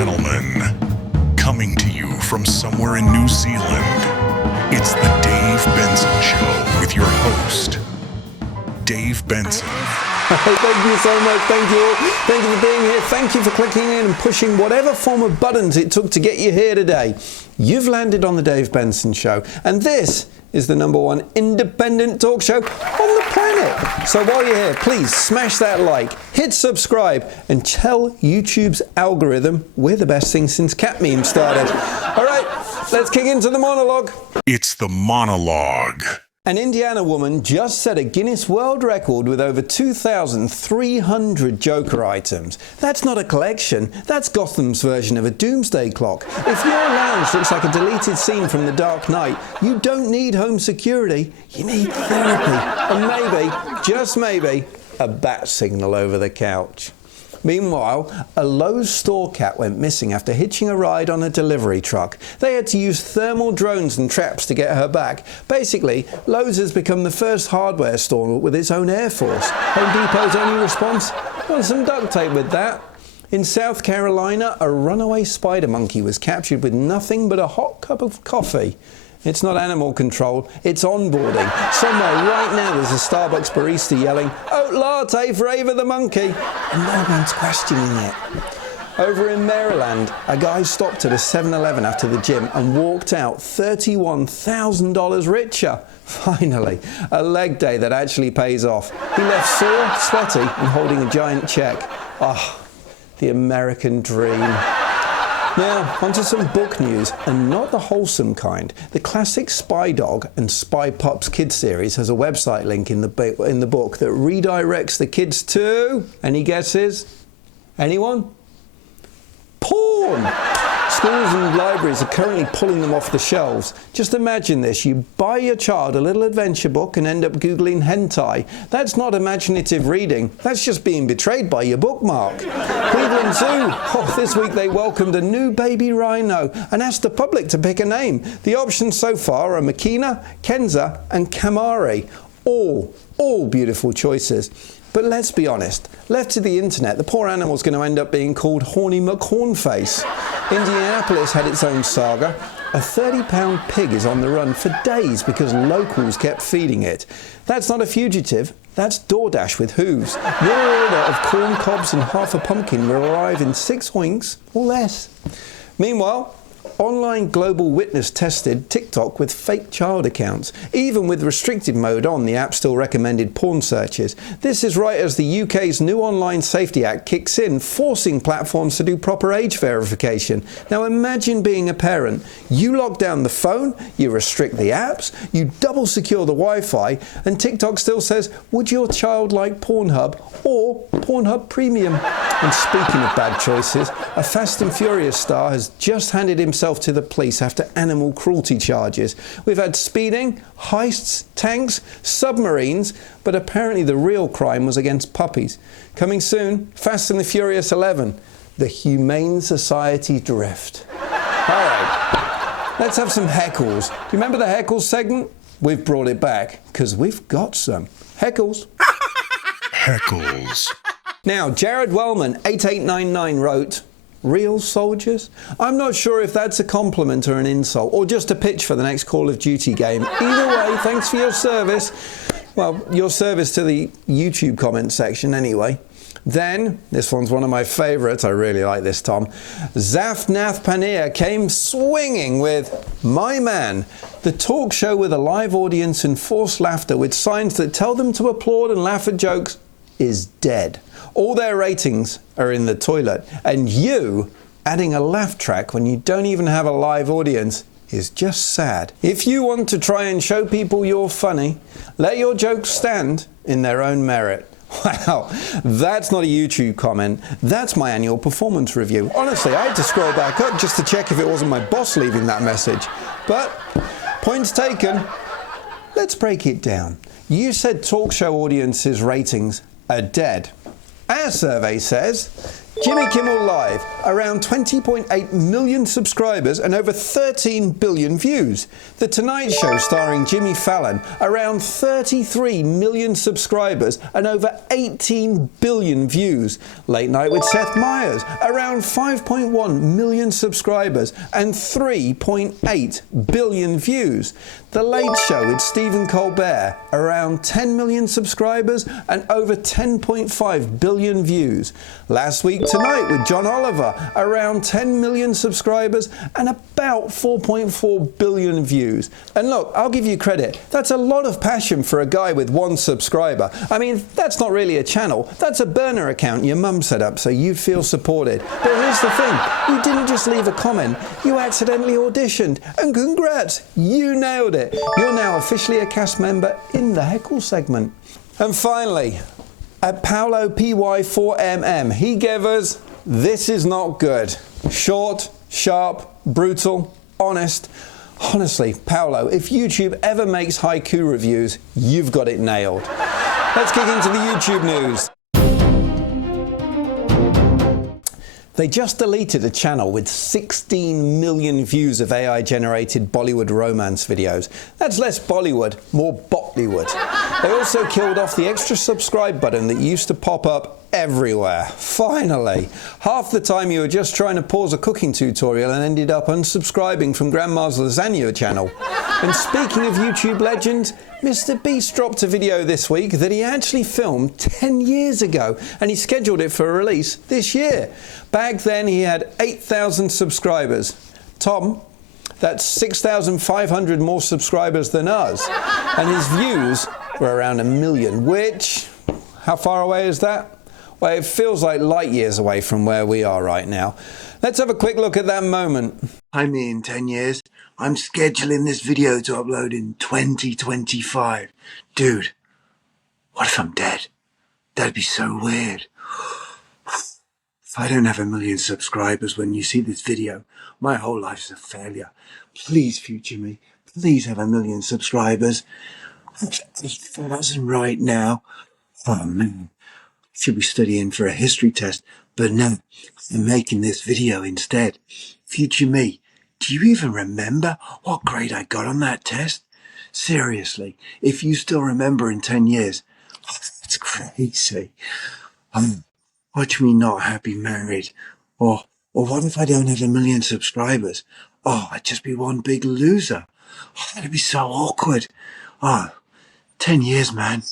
gentlemen, coming to you from somewhere in New Zealand, it's the Dave Benson Show with your host, Dave Benson. Thank you so much. Thank you all. Thank you for being here. Thank you for clicking in and pushing whatever form of buttons it took to get you here today. You've landed on the Dave Benson Show, and this is the #1 independent talk show on the planet. So while you're here, please smash that like, hit subscribe, and tell YouTube's algorithm we're the best thing since cat memes started. All right, let's kick into the monologue. It's the monologue. An Indiana woman just set a Guinness World Record with over 2,300 Joker items. That's not a collection, that's Gotham's version of a doomsday clock. If your lounge looks like a deleted scene from The Dark Knight, you don't need home security, you need therapy. And maybe, just maybe, a bat signal over the couch. Meanwhile, a Lowe's store cat went missing after hitching a ride on a delivery truck. They had to use thermal drones and traps to get her back. Basically, Lowe's has become the first hardware store with its own air force. Home Depot's only response? Want some duct tape with that? In South Carolina, a runaway spider monkey was captured with nothing but a hot cup of coffee. It's not animal control, it's onboarding. Somewhere right now there's a Starbucks barista yelling, "Oat latte for Ava the monkey," and no one's questioning it. Over in Maryland, a guy stopped at a 7-Eleven after the gym and walked out $31,000 richer. Finally, a leg day that actually pays off. He left sore, sweaty, and holding a giant check. Ah, the American dream. Now, onto some book news, and not the wholesome kind. The classic Spy Dog and Spy Pups kids series has a website link in the book that redirects the kids to, any guesses? Anyone? Porn! Schools and libraries are currently pulling them off the shelves. Just imagine this, you buy your child a little adventure book and end up Googling hentai. That's not imaginative reading, that's just being betrayed by your bookmark. Cleveland Zoo, this week they welcomed a new baby rhino and asked the public to pick a name. The options so far are Makina, Kenza and Kamari. All beautiful choices. But let's be honest, left to the internet, the poor animal's going to end up being called Horny McHornface. Indianapolis had its own saga. A 30-pound pig is on the run for days because locals kept feeding it. That's not a fugitive, that's DoorDash with hooves. Your order of corn cobs and half a pumpkin will arrive in 6 winks or less. Meanwhile, online global witness tested TikTok with fake child accounts. Even with restricted mode on, the app still recommended porn searches. This is right as the UK's new Online Safety Act kicks in, forcing platforms to do proper age verification. Now imagine being a parent. You lock down the phone, you restrict the apps, you double secure the Wi-Fi, and TikTok still says, would your child like Pornhub or Pornhub Premium? And speaking of bad choices, a Fast and Furious star has just handed himself to the police after animal cruelty charges. We've had speeding, heists, tanks, submarines, but apparently the real crime was against puppies. Coming soon, Fast and the Furious 11, the Humane Society Drift. All right, let's have some heckles. Do you remember the heckles segment? We've brought it back, because we've got some. Heckles. Heckles. Now, Jared Wellman, 8899 wrote, "Real soldiers?" I'm not sure if that's a compliment or an insult, or just a pitch for the next Call of Duty game. Either way, thanks for your service. Well, your service to the YouTube comment section anyway. Then, this one's one of my favourites, I really like this, Tom. Zafnath Panir came swinging with "My Man," the talk show with a live audience and forced laughter with signs that tell them to applaud and laugh at jokes is dead. All their ratings are in the toilet, and you adding a laugh track when you don't even have a live audience is just sad. If you want to try and show people you're funny, let your jokes stand in their own merit. Wow, that's not a YouTube comment, that's my annual performance review. Honestly, I had to scroll back up just to check if it wasn't my boss leaving that message. But, points taken. Let's break it down. You said talk show audiences' ratings are dead. Our survey says, Jimmy Kimmel Live, around 20.8 million subscribers and over 13 billion views. The Tonight Show starring Jimmy Fallon, around 33 million subscribers and over 18 billion views. Late Night with Seth Meyers, around 5.1 million subscribers and 3.8 billion views. The Late Show with Stephen Colbert, around 10 million subscribers and over 10.5 billion views. Last Week Tonight with John Oliver, around 10 million subscribers and about 4.4 billion views. And look, I'll give you credit, that's a lot of passion for a guy with 1 subscriber. I mean, that's not really a channel, that's a burner account your mum set up so you'd feel supported. But here's the thing, you didn't just leave a comment, you accidentally auditioned. And congrats, you nailed it. You're now officially a cast member in the heckle segment. And finally, at Paolo PY4MM, he gave us This Is Not Good. Short, sharp, brutal, honest. Honestly, Paolo, if YouTube ever makes haiku reviews, you've got it nailed. Let's kick into the YouTube news. They just deleted a channel with 16 million views of AI-generated Bollywood romance videos. That's less Bollywood, more Bollywood. They also killed off the extra subscribe button that used to pop up everywhere. Finally. Half the time you were just trying to pause a cooking tutorial and ended up unsubscribing from Grandma's Lasagna channel. And speaking of YouTube legends, Mr. Beast dropped a video this week that he actually filmed 10 years ago and he scheduled it for release this year. Back then he had 8,000 subscribers. Tom, that's 6,500 more subscribers than us. And his views were around 1 million, which, how far away is that? Well, it feels like light years away from where we are right now. Let's have a quick look at that moment. Hi, me in 10 years. I'm scheduling this video to upload in 2025. Dude, what if I'm dead? That'd be so weird. If I don't have 1 million subscribers when you see this video, my whole life's a failure. Please, future me, please have 1 million subscribers. I've 8,000 right now. Oh man, should be studying for a history test, but no, I'm making this video instead. Future me, do you even remember what grade I got on that test? Seriously, if you still remember in 10 years, that's crazy. Watch me not happy married. Or what if I don't have 1 million subscribers? Oh, I'd just be one big loser. Oh, that'd be so awkward. 10 years, man.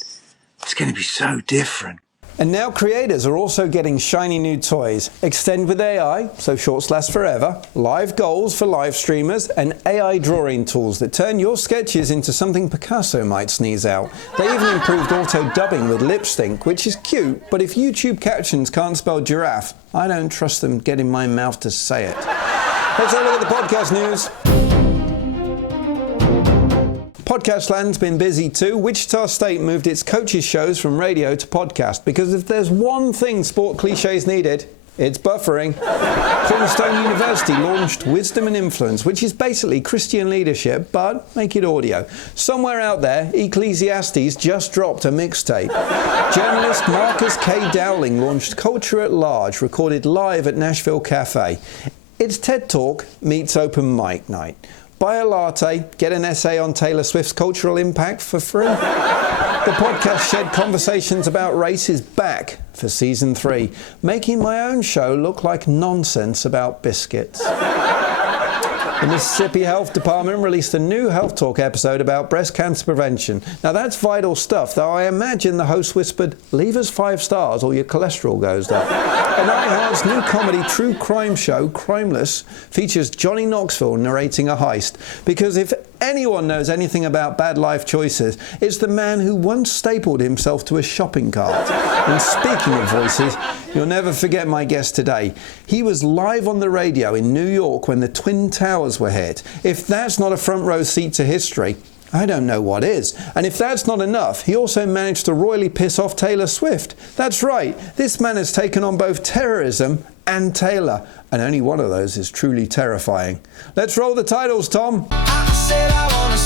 It's going to be so different. And now creators are also getting shiny new toys. Extend with AI, so shorts last forever, live goals for live streamers, and AI drawing tools that turn your sketches into something Picasso might sneeze out. They even improved auto-dubbing with lip sync, which is cute, but if YouTube captions can't spell giraffe, I don't trust them getting my mouth to say it. Let's have a look at the podcast news. Podcast land's been busy too. Wichita State moved its coaches' shows from radio to podcast because if there's one thing sport cliches needed, it's buffering. Cornerstone University launched Wisdom and Influence, which is basically Christian leadership, but make it audio. Somewhere out there, Ecclesiastes just dropped a mixtape. Journalist Marcus K. Dowling launched Culture at Large, recorded live at Nashville Cafe. It's TED Talk meets open mic night. Buy a latte, get an essay on Taylor Swift's cultural impact for free. The podcast Shed Conversations About Race is back for season 3, making my own show look like nonsense about biscuits. The Mississippi Health Department released a new Health Talk episode about breast cancer prevention. Now that's vital stuff, though I imagine the host whispered, "Leave us 5 stars or your cholesterol goes up." And iHeart's new comedy true crime show, Crimeless, features Johnny Knoxville narrating a heist. Because if anyone knows anything about bad life choices, it's the man who once stapled himself to a shopping cart. And speaking of voices, you'll never forget my guest today. He was live on the radio in New York when the Twin Towers were hit. If that's not a front row seat to history, I don't know what is. And if that's not enough, he also managed to royally piss off Taylor Swift. That's right, this man has taken on both terrorism and Taylor, and only one of those is truly terrifying. Let's roll the titles, Tom. I said I wanna